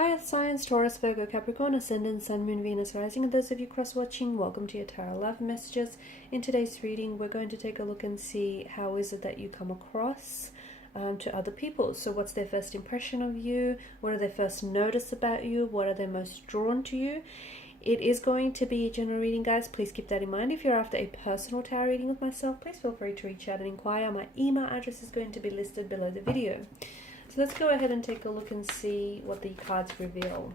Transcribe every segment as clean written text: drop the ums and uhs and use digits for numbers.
Hi, Earth Signs, Taurus, Virgo, Capricorn, Ascendant, Sun, Moon, Venus, Rising, and those of you cross-watching, welcome to your Tarot Love Messages. In today's reading, we're going to take a look and see how is it that you come across to other people. So what's their first impression of you? What do they first notice about you? What are they most drawn to you? It is going to be a general reading, guys. Please keep that in mind. If you're after a personal tarot reading with myself, please feel free to reach out and inquire. My email address is going to be listed below the video. So let's go ahead and take a look and see what the cards reveal.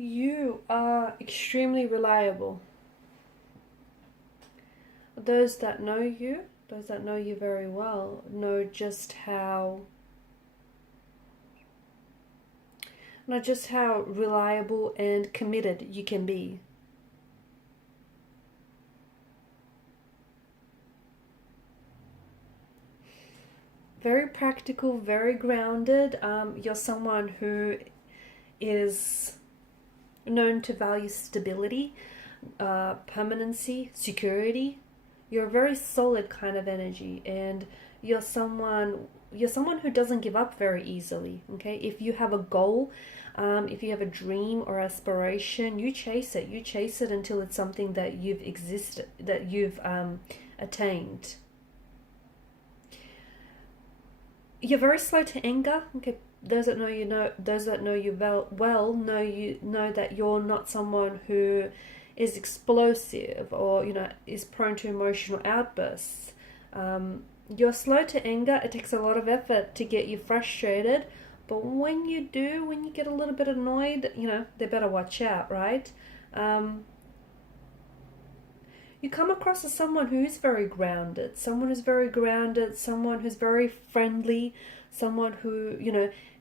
You are extremely reliable. Those that know you very well, know just how reliable and committed you can be. Very practical, very grounded. You're someone who is known to value stability, permanency, security. You're a very solid kind of energy, and you're someone who doesn't give up very easily. Okay, if you have a goal, if you have a dream or aspiration, you chase it. You chase it until it's something that you've attained. You're very slow to anger. Okay, those that know you know that you're not someone who is explosive or is prone to emotional outbursts. You're slow to anger. It takes a lot of effort to get you frustrated, but when you get a little bit annoyed, they better watch out, right? You come across as someone who is very grounded, someone who's very friendly, someone who,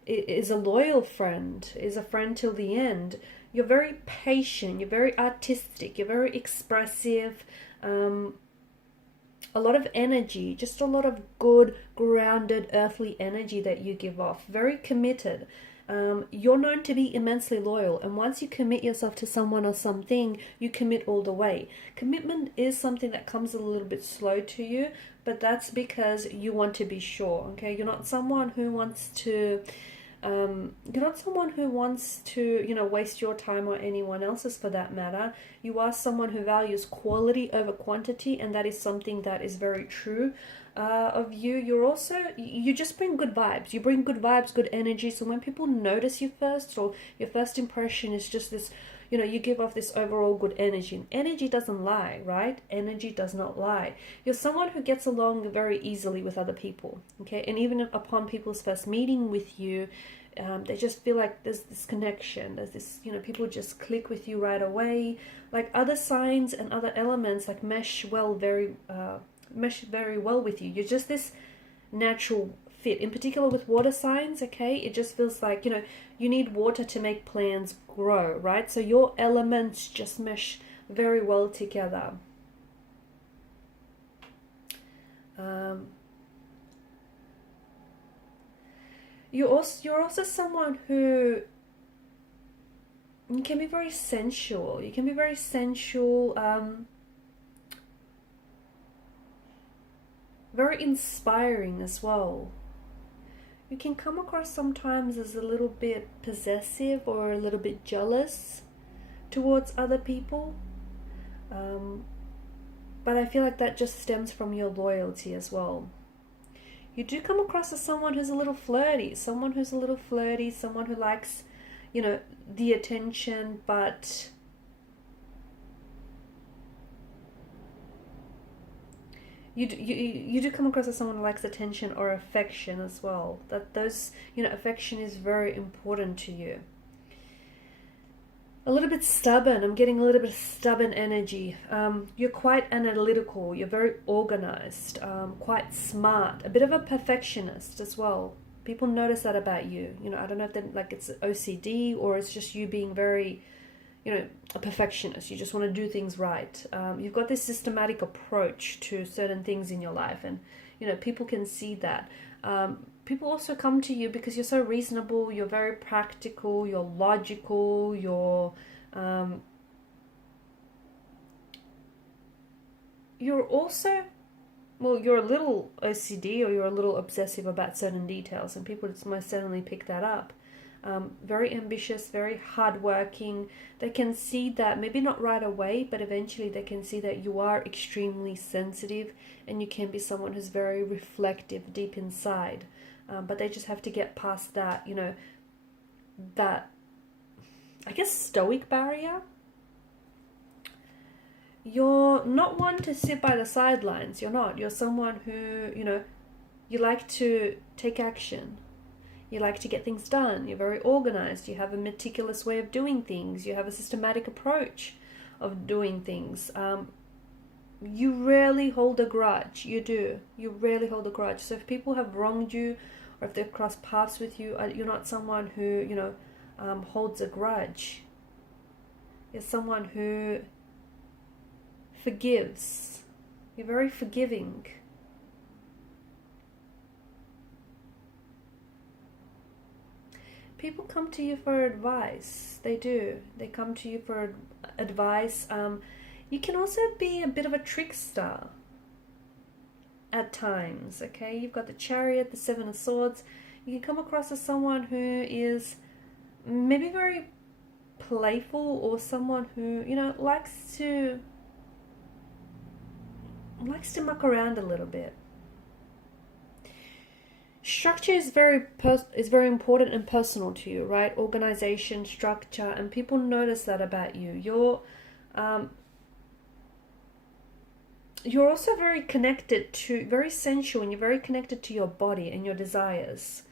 is a loyal friend, is a friend till the end. You're very patient, you're very artistic, you're very expressive, a lot of energy, just a lot of good, grounded, earthly energy that you give off. Very committed. You're known to be immensely loyal, and once you commit yourself to someone or something, you commit all the way. Commitment is something that comes a little bit slow to you, but that's because you want to be sure. Okay, you're not someone who wants to waste your time or anyone else's for that matter. You are someone who values quality over quantity, and that is something that is very true of you. You just bring good vibes. You bring good vibes, good energy. So when people notice you first, or your first impression is just this, you give off this overall good energy. And energy doesn't lie, right? Energy does not lie. You're someone who gets along very easily with other people, okay? And even upon people's first meeting with you, they just feel like there's this connection. There's this, people just click with you right away. Like other signs and other elements like mesh very well with you. You're just this natural fit. In particular with water signs, okay, it just feels like, you need water to make plants grow, right? So your elements just mesh very well together. You're also someone who you can be very sensual. You can be very sensual, very inspiring as well. You can come across sometimes as a little bit possessive or a little bit jealous towards other people. But I feel like that just stems from your loyalty as well. You do come across as someone who's a little flirty, someone who likes, you know, the attention, but you do come across as someone who likes attention or affection as well. That those, you know, affection is very important to you. A little bit stubborn. I'm getting a little bit of stubborn energy. You're quite analytical. You're very organized. Quite smart. A bit of a perfectionist as well. People notice that about you. You know, I don't know if they're, like, it's OCD or it's just you being very, you know, a perfectionist. You just want to do things right. You've got this systematic approach to certain things in your life, and, you know, people can see that. People also come to you because you're so reasonable, you're very practical, you're logical, you're also, well, you're a little OCD or you're a little obsessive about certain details, and people most certainly pick that up. Very ambitious, very hardworking. They can see that, maybe not right away, but eventually they can see that you are extremely sensitive and you can be someone who's very reflective deep inside. But they just have to get past that, you know, that, I guess, stoic barrier. You're not one to sit by the sidelines. You're not. You're someone who, you know, you like to take action. You like to get things done. You're very organized. You have a meticulous way of doing things. You have a systematic approach of doing things. You rarely hold a grudge. You do. You rarely hold a grudge. So if people have wronged you, or if they've crossed paths with you, you're not someone who, you know, holds a grudge. You're someone who forgives. You're very forgiving. People come to you for advice. They do. They come to you for advice. You can also be a bit of a trickster at times, okay? You've got the Chariot, the Seven of Swords. You can come across as someone who is maybe very playful, or someone who, you know, likes to muck around a little bit. Structure is very important and personal to you, right? Organization, structure, and people notice that about you. You're also very connected to, very sensual, and you're very connected to your body and your desires.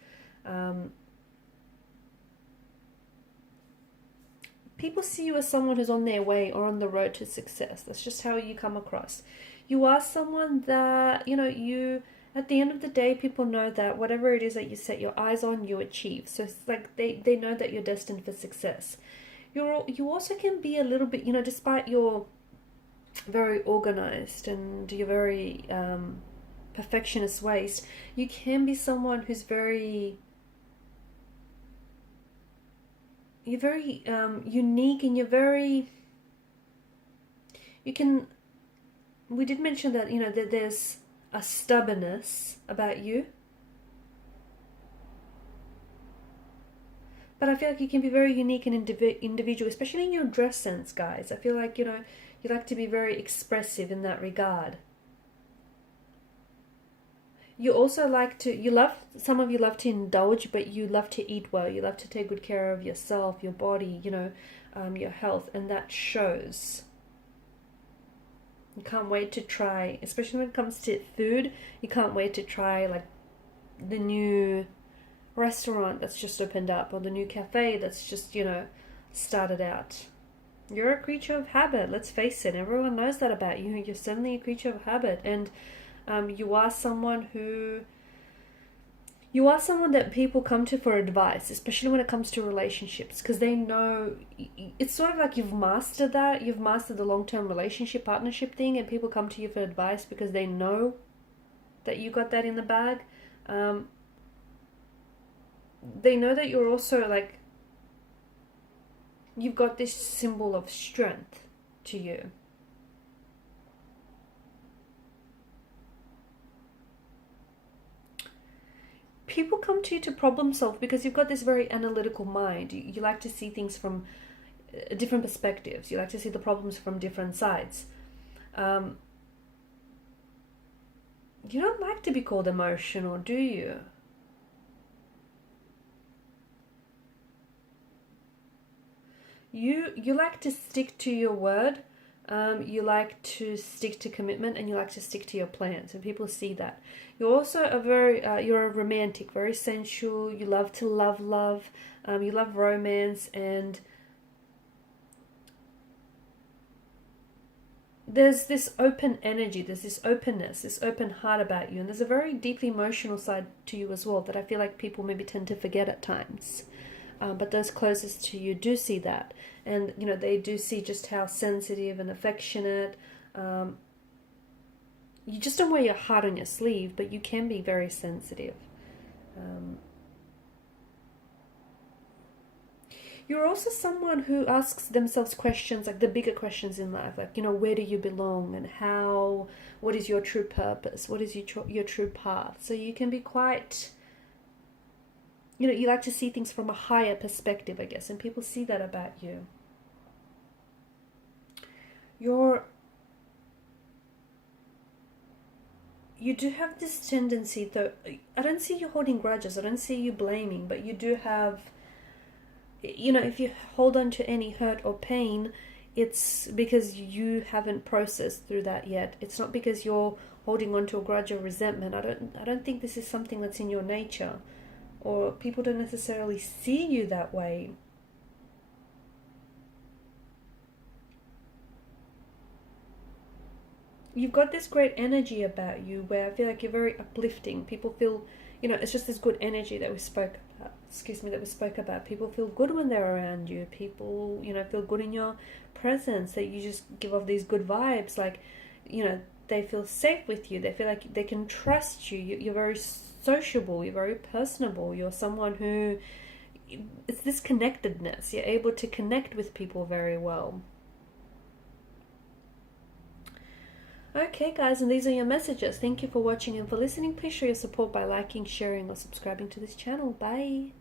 People see you as someone who's on their way or on the road to success. That's just how you come across. You are someone that, you know, at the end of the day, people know that whatever it is that you set your eyes on, you achieve. So it's like they know that you're destined for success. You also can be a little bit, you know, despite your very organized and your very perfectionist ways, you can be someone who's you're very unique, and we did mention that, you know, that there's a stubbornness about you, but I feel like you can be very unique and individual, especially in your dress sense, guys. I feel like, you know, you like to be very expressive in that regard. You also some of you love to indulge, but you love to eat well. You love to take good care of yourself, your body, you know, your health, and that shows. You can't wait to try, especially when it comes to food, you can't wait to try, like, the new restaurant that's just opened up, or the new cafe that's just, you know, started out. You're a creature of habit, let's face it. Everyone knows that about you. You're certainly a creature of habit, and you are someone that people come to for advice, especially when it comes to relationships, because they know, it's sort of like you've mastered that. You've mastered the long-term relationship, partnership thing, and people come to you for advice because they know that you got that in the bag. They know that you're also, like, you've got this symbol of strength to you. People come to you to problem solve because you've got this very analytical mind. You like to see things from different perspectives. You like to see the problems from different sides. You don't like to be called emotional, do you? You like to stick to your word. You like to stick to commitment, and you like to stick to your plans, and people see that. You're also a very you're a romantic, very sensual. You love to love. You love romance, and there's this open energy, there's this openness, this open heart about you, and there's a very deeply emotional side to you as well that I feel like people maybe tend to forget at times. But those closest to you do see that, and you know, they do see just how sensitive and affectionate. You just don't wear your heart on your sleeve, but you can be very sensitive. You're also someone who asks themselves questions, like the bigger questions in life, like, you know, where do you belong, and how, what is your true purpose, what is your true path. So you can be quite, you know, you like to see things from a higher perspective, I guess, and people see that about you. You do have this tendency, though, I don't see you holding grudges, I don't see you blaming, but you do have, you know, if you hold on to any hurt or pain, it's because you haven't processed through that yet. It's not because you're holding on to a grudge or resentment. I don't think this is something that's in your nature, or people don't necessarily see you that way. You've got this great energy about you where I feel like you're very uplifting. People feel, you know, it's just this good energy that we spoke about. Excuse me, that we spoke about. People feel good when they're around you. People, you know, feel good in your presence. That you just give off these good vibes. Like, you know, they feel safe with you. They feel like they can trust you. You're very sociable. You're very personable. You're someone who, it's this connectedness. You're able to connect with people very well. Okay guys, and these are your messages. Thank you for watching and for listening. Please show your support by liking, sharing or subscribing to this channel. Bye.